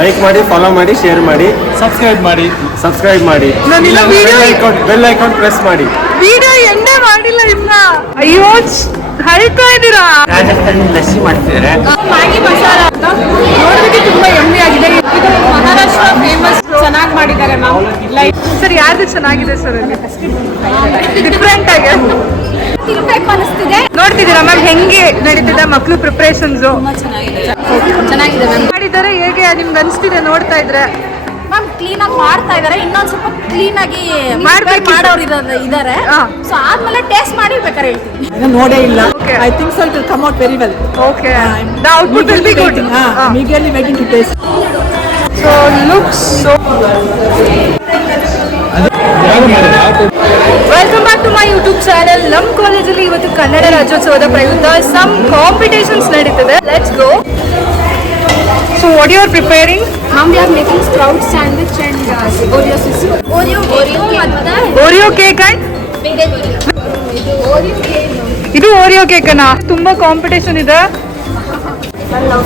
Like ಮಾಡಿ, follow ಮಾಡಿ, share ಮಾಡಿ, ಸಬ್ಸ್ಕ್ರೈಬ್ ಮಾಡಿ, ಬೆಲ್ ಐಕಾನ್ ಪ್ರೆಸ್ ಮಾಡಿ. ವಿಡಿಯೋ ಎಂಡೇ ಮಾಡಿಲ್ಲ ಇನ್ನ. ಅಯ್ಯೋ ಹರಿತಾ ಇದ್ದೀರಾ. ರಾಜಸ್ಥಾನಿ ಲಸ್ಸಿ ಮಾಡ್ತಿದ್ದಾರೆ. ಮ್ಯಾಗಿ ಮಸಾಲ ಅಂತ ನೋಡೋದಕ್ಕೆ ತುಂಬಾ ಎಮ್ಮೆ ಆಗಿದೆ. ಇದು ಮಹಾರಾಷ್ಟ್ರ ಫೇಮಸ್. ಚೆನ್ನಾಗಿ ಮಾಡಿದ್ದಾರೆ ಮ್ಯಾಮ್. ಲೈಕ್ ಸರ್ ಯಾವ್ದು ಚೆನ್ನಾಗಿದೆ ಸರ್? ಡಿಫ್ರೆಂಟ್ ಆಗಿ ತಿನ್ಬೇಕು ಅನಿಸ್ತಿದೆ. ನೋಡ್ತಿದ್ದೀರಾ ಮ್ಯಾಮ್ ಹೆಂಗೆ ನಡೀತಿದೆ ಮಕ್ಳು ಪ್ರಿಪರೇಷನ್ಸ್? ಚೆನ್ನಾಗಿದೆ ಮ್ಯಾಮ್. ಮಾಡಿದ್ದಾರೆ ಹೇಗೆ ನಿಮ್ಗೆ ಅನಿಸ್ತಿದೆ ನೋಡ್ತಾ ಇದ್ರೆ? ಮ್ಯಾಮ್ ಕ್ಲೀನ್ ಆಗಿ ಮಾಡ್ತಾ ಇದಾರೆ. ಇನ್ನೊಂದ್ ಸ್ವಲ್ಪ ಕ್ಲೀನ್ ಆಗಿ ಮಾಡೋರು ಇದಾರೆ. ಸೊ ಆದ್ಮೇಲೆ ಟೇಸ್ಟ್ ಮಾಡಿ ಬೇಕಾದ್ರೆ ಹೇಳ್ತೀನಿ. ನೋಡೇ ಇಲ್ಲ. I think so it will come out very well. Okay, the output will be good. Eagerly waiting to taste. So looks so. Welcome back to my YouTube channel. ನಮ್ಮ ಕಾಲೇಜಲ್ಲಿ ಇವತ್ತು ಕನ್ನಡ ರಾಜ್ಯೋತ್ಸವದ ಪ್ರಯುಕ್ತ ಸಮ್ ಕಾಂಪಿಟೇಷನ್ಸ್ ನಡೀತಿದೆ. Let's go. So what you are preparing? Ma'am, we are making sprout sandwich and Oreo cookies. Oreo cake and ಇದು Oreo cake ಅನ್ನ. ತುಂಬಾ competition ಇದೆ.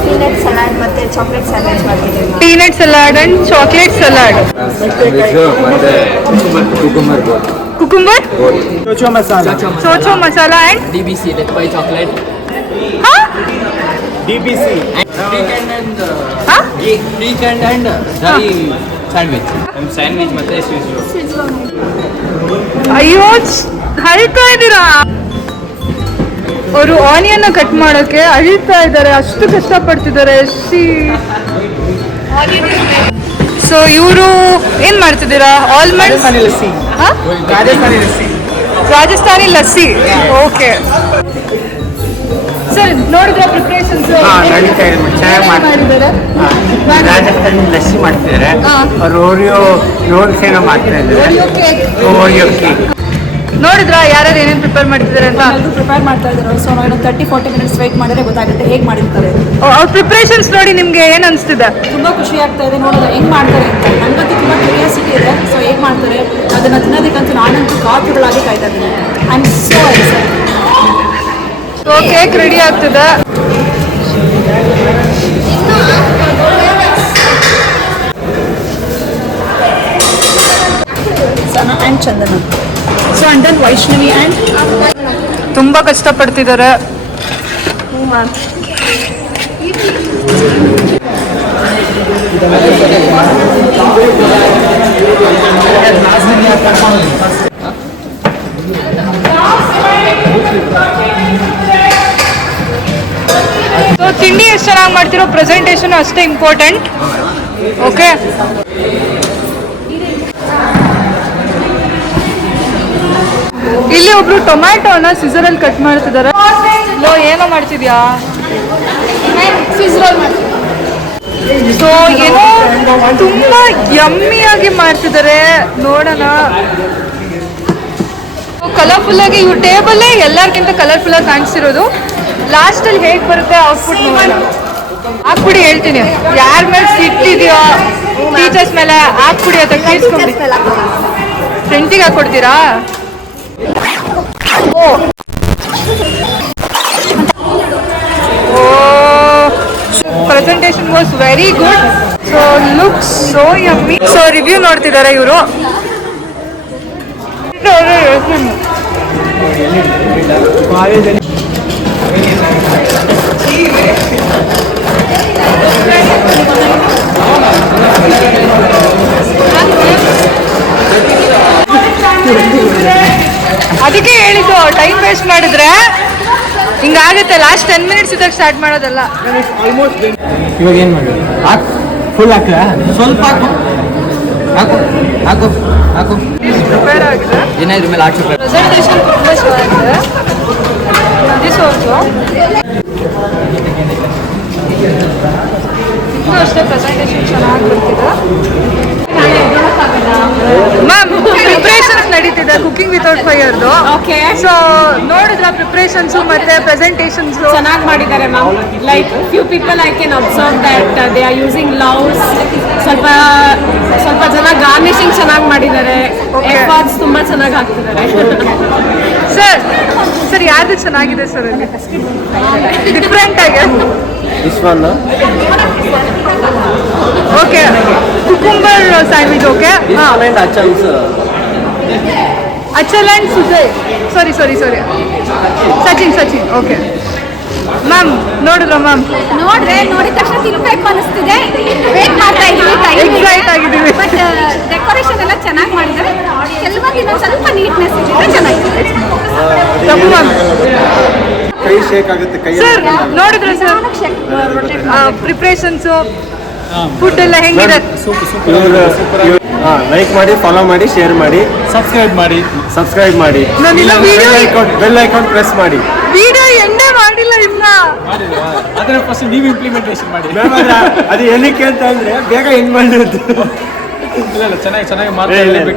ಪೀನಟ್ ಸಲಾಡ್ ಮತ್ತೆ ಚಾಕ್ಲೇಟ್ ಸ್ಯಾಂಡ್ವಿಚ್ ಮಾಡಿದ್ದೀವಿ. Peanut salad and chocolate salad. Cucumber, ಚೋಚೋ masala and DBC, led by chocolate. DBC. Weekend and dairy sandwich. Sandwich ಮತ್ತೆ sweet roll. ಅಯ್ಯೋ ಹರಿತಾ ಇದ್ದೀರಾ. ಅವರು ಆನಿಯನ್ ಕಟ್ ಮಾಡೋಕೆ ಅಳಿತಾ ಇದ್ದಾರೆ. ಅಷ್ಟು ಕಷ್ಟಪಡ್ತಿದ್ದಾರೆ. ಸೊ ಇವರು ಏನ್ ಮಾಡ್ತಿದ್ದೀರಾ? Almond Rajasthani lassi. Okay sir, ನೋಡಿದ್ರೆ ಪ್ರಿಪರೇಷನ್ಸ್ ಚೆನ್ನಾಗಿ ಮಾಡಿದ್ದಾರೆ. ರಾಜಸ್ಥಾನಿ ಲಸ್ಸಿ ಮಾಡ್ತಿದ್ದಾರೆ. ಅವ್ರು ಓರಿಯೋ ರೋಲ್ಸ್ ಏನೋ ಮಾಡ್ತಾ ಇದ್ದಾರೆ. ಓರಿಯೋ ಕೇಕ್ ನೋಡಿದ್ರ ಯಾರ್ಯಾರು ಏನೇನು ಪ್ರಿಪೇರ್ ಮಾಡ್ತಿದ್ದಾರೆ ಅಂತ? ಪ್ರಿಪೇರ್ ಮಾಡ್ತಾ ಇದ್ದಾರೆ. ಸೊ ನಾವು 30-40 ಮಿನಿಟ್ಸ್ ವೇಟ್ ಮಾಡಿದ್ರೆ ಗೊತ್ತಾಗುತ್ತೆ ಹೇಗೆ ಮಾಡಿರ್ತಾರೆ. ಅವ್ರ ಪ್ರಿಪರೇಷನ್ಸ್ ನೋಡಿ ನಿಮ್ಗೆ ಏನ್ ಅನ್ಸ್ತಿದೆ? ತುಂಬಾ ಖುಷಿ ಆಗ್ತಾ ಇದೆ ನೋಡೋದು ಹೆಂಗ್ ಮಾಡ್ತಾರೆ ಅಂತ. ನನಗಂತೂ ತುಂಬಾ ಕ್ಯೂರಿಯಾಸಿಟಿ ಇದೆ. ಸೊ ಹೇಗೆ ಮಾಡ್ತಾರೆ ಅದನ್ನ ತಿನ್ನೋದಕ್ಕಂತೂ ನಾನಂತೂ ಕಾತುಗಳಾಗಿ ಕಾಯ್ತಾ ಇದ್ದೀನಿ. I am so excited. So cake ready ಆಗ್ತಿದೆ. Sana and Chandana. So and then Vaishnavi and ತುಂಬಾ ಕಷ್ಟಪಡ್ತಿದ್ದಾರೆ. ಸೊ ತಿಂಡಿ ಎಷ್ಟು ಚೆನ್ನಾಗಿ ಮಾಡ್ತಿರೋ, ಪ್ರೆಸೆಂಟೇಷನ್ ಅಷ್ಟೇ ಇಂಪಾರ್ಟೆಂಟ್. ಓಕೆ, ಇಲ್ಲಿ ಒಬ್ರು ಟೊಮ್ಯಾಟೋನ ಸಿಸರಲ್ಲಿ ಕಟ್ ಮಾಡ್ತಿದ್ದಾರೆ. ಏನೋ ಮಾಡ್ತಿದ್ಯಾ? ಸೊ ಏನೋ ತುಂಬಾ ಯಮ್ಮಿಯಾಗಿ ಮಾಡ್ತಿದ್ದಾರೆ. ನೋಡೋಣ. ಕಲರ್ಫುಲ್ ಆಗಿ ಇವ್ರ ಟೇಬಲ್ ಎಲ್ಲರಿಗಿಂತ ಕಲರ್ಫುಲ್ ಆಗಿ ಕಾಣಿಸ್ತಿರೋದು. ಲಾಸ್ಟ್ ಅಲ್ಲಿ ಹೇಗೆ ಬರುತ್ತೆ ಔಟ್ಪುಟ್ ನೋಡೋಣ. ಹಾಕ್ಬಿಡಿ, ಹೇಳ್ತೀನಿ. ಯಾರ ಮೇಲೆ ಸಿಟ್ಟಿದೆಯೋ ಟೀಚರ್ಸ್ ಮೇಲೆ ಹಾಕ್ಬಿಡಿ. ಅದಕ್ಕೆ ತೀರ್ಸ್ಕೊಂಡಿ. ಫ್ರೆಂಟಿಗೆ ಹಾಕೊಡ್ತೀರಾ? Presentation was very good. So looks so yummy. So review ನೋಡ್ತಿದ್ದಾರೆ ಇವರು. ಅದಕ್ಕೆ ಹೇಳಿದ್ದು, ಟೈಮ್ ವೇಸ್ಟ್ ಮಾಡಿದ್ರೆ ಹಿಂಗಾಗುತ್ತೆ. ಲಾಸ್ಟ್ 10 ಮಿನಿಟ್ಸ್ ಇದ್ದಾಗ ಸ್ಟಾರ್ಟ್ ಮಾಡೋದಲ್ಲ. ಇವಾಗ ಏನು ಮಾಡೋದು? ಫುಲ್ ಹಾಕ, ಸ್ವಲ್ಪ ಹಾಕು ಹಾಕು ಹಾಕು. ಪ್ರಿಪೇರ್ ಆಗಿದೆ. ಏನಾದ್ರ ಮೇಲೆ ಹಾಕಿ. ಪ್ರೆಸೆಂಟೇಷನ್ ತುಂಬ ಚೆನ್ನಾಗಿದೆ. ದಿಸ್ ಆಲ್ಸೋ ಇದು ಅಷ್ಟೇ. ಪ್ರೆಸೆಂಟೇಷನ್ ಚೆನ್ನಾಗಿ ಬರ್ತಿದೆ. ಮ್ಯಾಮ್ ಪ್ರಿಪ್ರೇಷನ್ಸ್ ನಡೀತಿದೆ ಕುಕಿಂಗ್ ವಿತೌಟ್ ಫೈರ್ದು. ಓಕೆ, ಸೊ ನೋಡಿದ್ರ ಪ್ರಿಪ್ರೇಷನ್ಸ್ ಮತ್ತೆ ಪ್ರೆಸೆಂಟೇಷನ್ಸ್ ಚೆನ್ನಾಗಿ ಮಾಡಿದ್ದಾರೆ ma'am. Like few people I can observe that they are using loves. ಸ್ವಲ್ಪ ಜನ ಗಾರ್ನಿಶಿಂಗ್ ಚೆನ್ನಾಗಿ ಮಾಡಿದ್ದಾರೆ. ಎಫರ್ಟ್ಸ್ ತುಂಬಾ ಚೆನ್ನಾಗಿ ಹಾಕ್ತಿದ್ದಾರೆ. ಸರ್ ಯಾವ್ದು ಚೆನ್ನಾಗಿದೆ ಸರ್? ಡಿಫ್ರೆಂಟ್ ಆಗಿ This one, no? Sandwich okay Achal and Sujay sorry Sachin okay ma'am ನೋಡಿದ್ರ ಮ್ಯಾಮ್ ನೋಡಿದ ತಕ್ಷಣ ತಿನ್ಬೇಕು ಅನಿಸ್ತಿದೆ. ವೇಟ್ ಮಾಡ್ತಾ ಇದೀವಿ, ಎಕ್ಸೈಟ್ ಆಗಿದ್ದೀವಿ. ಬಟ್ ಡೆಕೋರೇಷನ್ ಎಲ್ಲ ಚೆನ್ನಾಗಿ ಮಾಡಿದ್ದಾರೆ. ಕೆಲವೊಂದು ಇನ್ನೊಂದು ಸ್ವಲ್ಪ ನೀಟ್ನೆಸ್ ಇದ್ರೆ ಚೆನ್ನಾಗಿದೆ. ತಪ್ಪು ಮ್ಯಾಮ್. ಕೈ ಶೇಕ್ ಆಗುತ್ತೆ ಕೈ ಸರ್ ನೋಡಿದ್ರ ಸರ್ ಪ್ರಿಪ್ರೇಷನ್ಸು ಫುಡ್ ಎಲ್ಲ ಹೆಂಗಿದೆ? ಲೈಕ್ ಮಾಡಿ, ಫಾಲೋ ಮಾಡಿ, ಶೇರ್ ಮಾಡಿ, ಸಬ್ಸ್ಕ್ರೈಬ್ ಮಾಡಿ. ಬೆಲ್ ಐಕಾನ್ ಪ್ರೆಸ್ ಮಾಡಿ. ವಿಡಿಯೋ ಎಂಡೇ ಮಾಡಿಲ್ಲ ಇನ್ನ. ಅದನ್ನ ಫಸ್ಟ್ ನೀವು ಇಂಪ್ಲಿಮೆಂಟೇಷನ್ ಮಾಡಿ. ಅದು ಏನಕ್ಕೆ ಅಂತ ಅಂದ್ರೆ ಬೇಗ ಹೆಂಗ್ ಮಾಡಿರೋದು. ಇಲ್ಲ ಚೆನ್ನಾಗಿ ಮಾಡ್ತಾರೆ.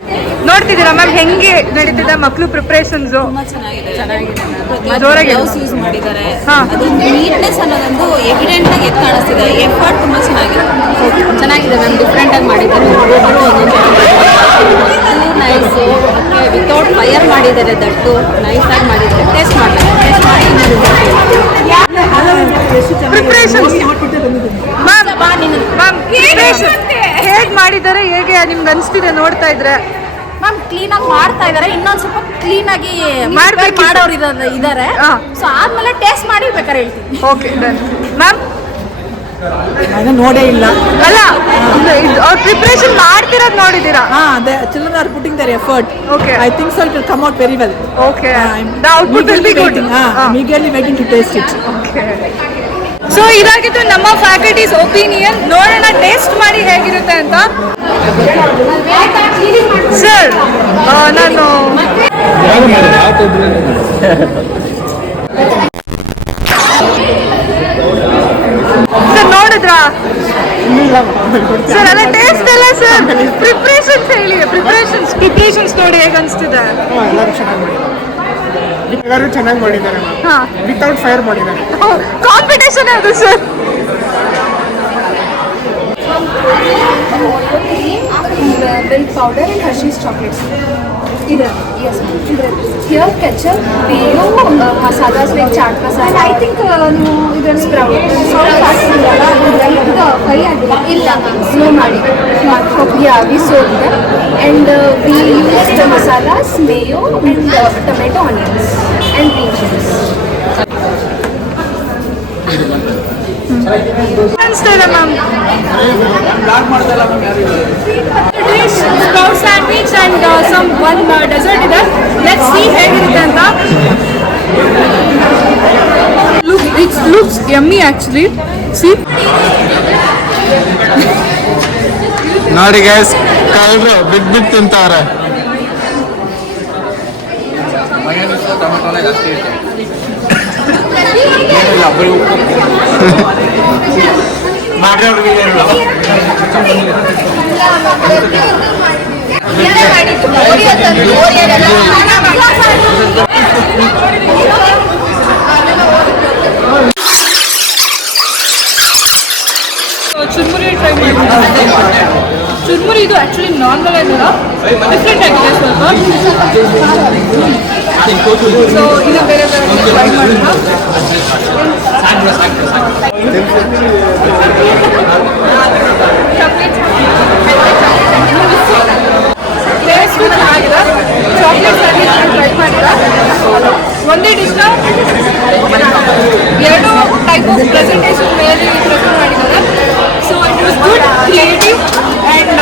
ನೋಡ್ತಿದ್ದೀರಾ ಮ್ಯಾಮ್ ಹೆಂಗೆ ನಡೀತಿದೆ ಮಕ್ಕಳು ಪ್ರಿಪ್ರೇಷನ್ಸ್? ತುಂಬಾ ಚೆನ್ನಾಗಿದೆ. ಜೋರಾಗಿ ಗ್ಲೌಸ್ ಯೂಸ್ ಮಾಡಿದ್ದಾರೆ. ಹಾ. ಅದು ನೀಟ್ನೆಸ್ ಅನ್ನೋದೊಂದು ಎವಿಡೆಂಟ್ ಆಗಿ ಎದ್ದು ಕಾಣಿಸ್ತಿದೆ. ಎಫರ್ಟ್ ತುಂಬಾ ಚೆನ್ನಾಗಿದೆ ಮ್ಯಾಮ್. ಡಿಫ್ರೆಂಟ್ ಆಗಿ ಮಾಡಿದ್ದಾರೆ. ನೈಸು ವಿತೌಟ್ ಫೈರ್ ಮಾಡಿದ್ದಾರೆ. ದಟ್ಟು ನೈಸ್ ಆಗಿ ಮಾಡಿದ್ದಾರೆ. ಟೇಸ್ಟ್ ಮಾಡಿ ಪ್ರಿಪ್ರೇಷನ್ಸ್ ಮ್ಯಾಮ್ ಹೇಗೆ ಮಾಡಿದ್ದಾರೆ, ಹೇಗೆ ನಿಮ್ಗೆ ಅನಿಸ್ತಿದೆ ನೋಡ್ತಾ ಇದ್ರೆ? ಮ್ಯಾಮ್ ಕ್ಲೀನಾಗಿ ಮಾಡ್ತಾ ಇದ್ದಾರೆ. ಇನ್ನೊಂದು ಸ್ವಲ್ಪ ಕ್ಲೀನಾಗಿ ಮಾಡೋರು ಇದ್ದಾರೆ. ಸೊ ಆದ್ಮೇಲೆ ಟೇಸ್ಟ್ ಮಾಡಿ ಬೇಕಾದ್ರೆ ಹೇಳ್ತೀನಿ. Okay ma'am. ನಾನು ನೋಡೇ ಇಲ್ಲ. ಅಲ್ಲ ಅವ್ರು ಪ್ರಿಪ್ರೇಷನ್ ಮಾಡ್ತಿರೋದು ನೋಡಿದ್ದೀರಾ? the children are putting their effort. Okay. I think so it will come out very well. Okay the output will be good. I'm eagerly waiting to taste it. So ಇದಾಗಿತ್ತು ನಮ್ಮ faculties opinion. ನೋಡೋಣ taste ಮಾಡಿ ಹೇಗಿರುತ್ತೆ ಅಂತ. Sir ನಾನು sir ನೋಡಿದ್ರಾ sir? ಅಲ್ಲ taste ಎಲ್ಲ ಸರ್ ಪ್ರಿಪ್ರೇಷನ್ಸ್ ಹೇಳಿ. ಪ್ರಿಪ್ರೇಷನ್ಸ್ ನೋಡಿ ಹೇಗೆ ಅನಿಸ್ತಿದೆ? ಎಲ್ಲರೂ ಚೆನ್ನಾಗಿ ಮಾಡಿದ್ದಾರೆ. ವಿತೌಟ್ ಫೈರ್ ಮಾಡಿದ್ದಾರೆ. ಕಾಂಪಿಟೇಷನ್ ಅದು sir. milk powder and Hershey's chocolates. Either yes, here ketchup, mayo, masalas like chaat masala. I think no, either sprout. The fry illa slow madi. Yeah, we soaked them and we used the masalas, mayo and tomato, onions and green chilies. ಅನಿಸ್ತಿದೆ ma'am. Sprout sandwich and some one dessert ಇದೆ. Let's see ಹೇಗಿರುತ್ತೆ ಅಂತ. It looks yummy actually. See? ನೋಡಿ guys, ಕಳ್ರು ಬಿಟ್ ತಿಂತಾರೆ. ಚುರ್ಮುರಿ try ಮಾಡಿ. ಚುರ್ಮುರಿ ಇದು ಆ್ಯಕ್ಚುಲಿ ನಾರ್ಮಲ್ ಆಗಿಲ್ಲ, ಡಿಫ್ರೆಂಟ್ ಆಗಿದೆ ಸ್ವಲ್ಪ. ಸೊ ಇದು ಬೇರೆ ಟ್ರೈ ಮಾಡೋಣ. ಟೇಸ್ಟು ಚೆನ್ನಾಗಿದೆ. ಚಾಕ್ಲೇಟ್ ಸ್ಯಾಂಡ್ವಿಚ್ ಟ್ರೈ ಮಾಡಿಲ್ಲ. ಒಂದೇ ಡಿಶ್ನ ಎರಡು ಟೈಪ್ ಆಫ್ ಪ್ರೆಸೆಂಟೇಷನ್ ಮೇಲೆ ಪ್ರೆಸೆಂಟ್ ಮಾಡಿದ್ದಾರೆ. So it was good, creative and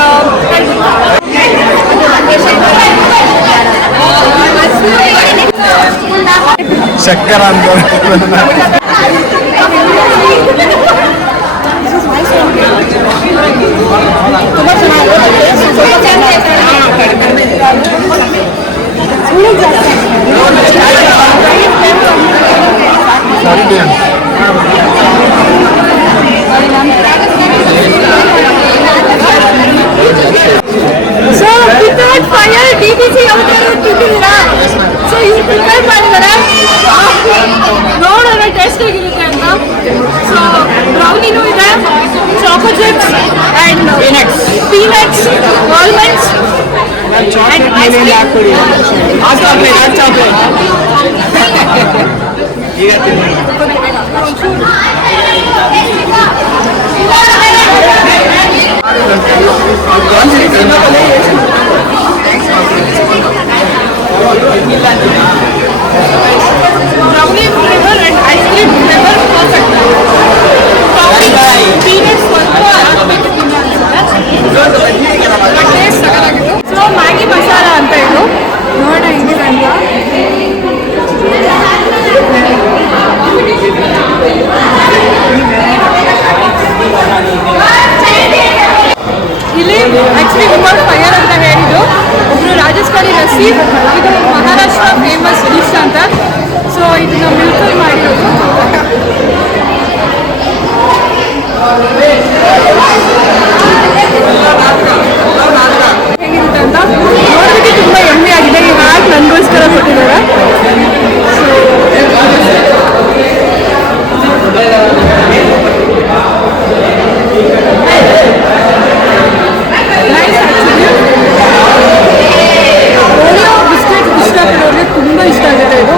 ಶಕ್ಕರ ಅಂತ ಸೊ ವಿತೌಟ್ ಫೈರ್ DBC ತಿಂದಿಲ್ಲ. ಸೊ ಇವ್ರು ಪ್ರಿಪೇರ್ ಮಾಡಿದ್ದಾರೆ. ನೋಡೋಣ ಟೇಸ್ಟ್ ಹೇಗಿರುತ್ತೆ ಅಂತ. ಸೊ ಬ್ರೌನಿನೂ ಇದೆ, choco chips and peanuts, almonds and ice cream. Actually without fire ಅಂತ ಹೇಳಿದ್ದು ಒಬ್ರು ರಾಜಸ್ಥಾನಿ ಲಸ್ಸಿ, ಇದು ಮಹಾರಾಷ್ಟ್ರ ಫೇಮಸ್ ಡಿಶ್ ಅಂತ. ಸೊ ಇದನ್ನ ಮಿಲ್ಕಲ್ಲಿ ಮಾಡಿರೋದು. ಹೇಗಿರುತ್ತೆ ಅಂತ ನೋಡೋದಕ್ಕೆ ತುಂಬ ಎಮ್ಮೆ ಆಗಿದೆ. ಈ ಹಾಟ್ ನನಗೋಸ್ಕರ ಕೊಟ್ಟಿದ್ದಾರೆ. ಓರಿಯೋ ಬಿಸ್ಕೆಟ್ ಇಷ್ಟಪಡೋರಿಗೆ ತುಂಬ ಇಷ್ಟ ಆಗುತ್ತೆ ಇದು.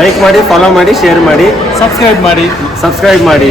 ಲೈಕ್ ಮಾಡಿ, ಫಾಲೋ ಮಾಡಿ, ಶೇರ್ ಮಾಡಿ, ಸಬ್ಸ್ಕ್ರೈಬ್ ಮಾಡಿ. ಸಬ್ಸ್ಕ್ರೈಬ್ ಮಾಡಿ.